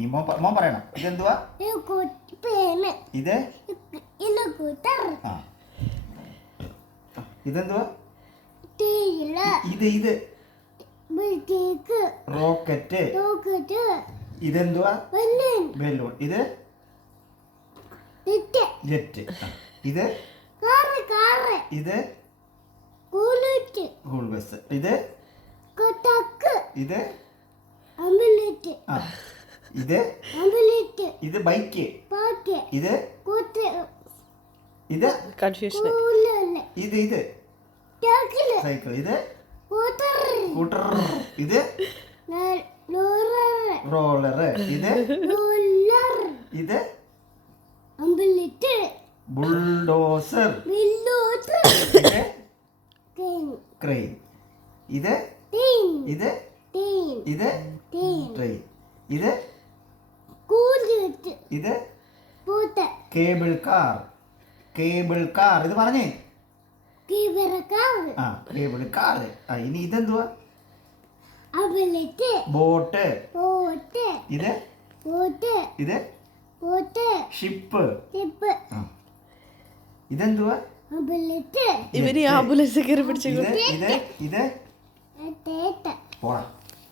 നീ മോൻ പറയണം. ഇതെന്തുവാ? ഇത് ആ ഇതെന്തുവാ? ഇത് റോക്കറ്റ്. ഇതെന്തുവാ? ബലൂൺ. ഇത് ജെറ്റ്. ഇത് ഇത് സ്കൂൾ ബസ്. ഇത് ഇത് ഇത് ബൈക്ക്. ഇത് ഇത് കൺഫ്യൂഷൻ. ഇത് സൈക്കിൾ. ഇത് സ്കൂട്ടർ. ഇത് റോളർ. ഇത് ഇത് ബുൾഡോസർ. ഇത് ക്രെയിൻ. ഇത് ഇത് ഇത് ട്രെയിൻ. ഇത് ഇത് കേബിൾ കാർ. ഇത് പറഞ്ഞേ. ആ കേബിൾ കാർ. ഇനി ഇതെന്തുവാ? ബോട്ട്. ഇത് ഇത് ഷിപ്പ്. ഇതെന്തുവാ? ഇവര് ആംബുലൻസ് കയറി പിടിച്ചു. ഇത് പോടാ.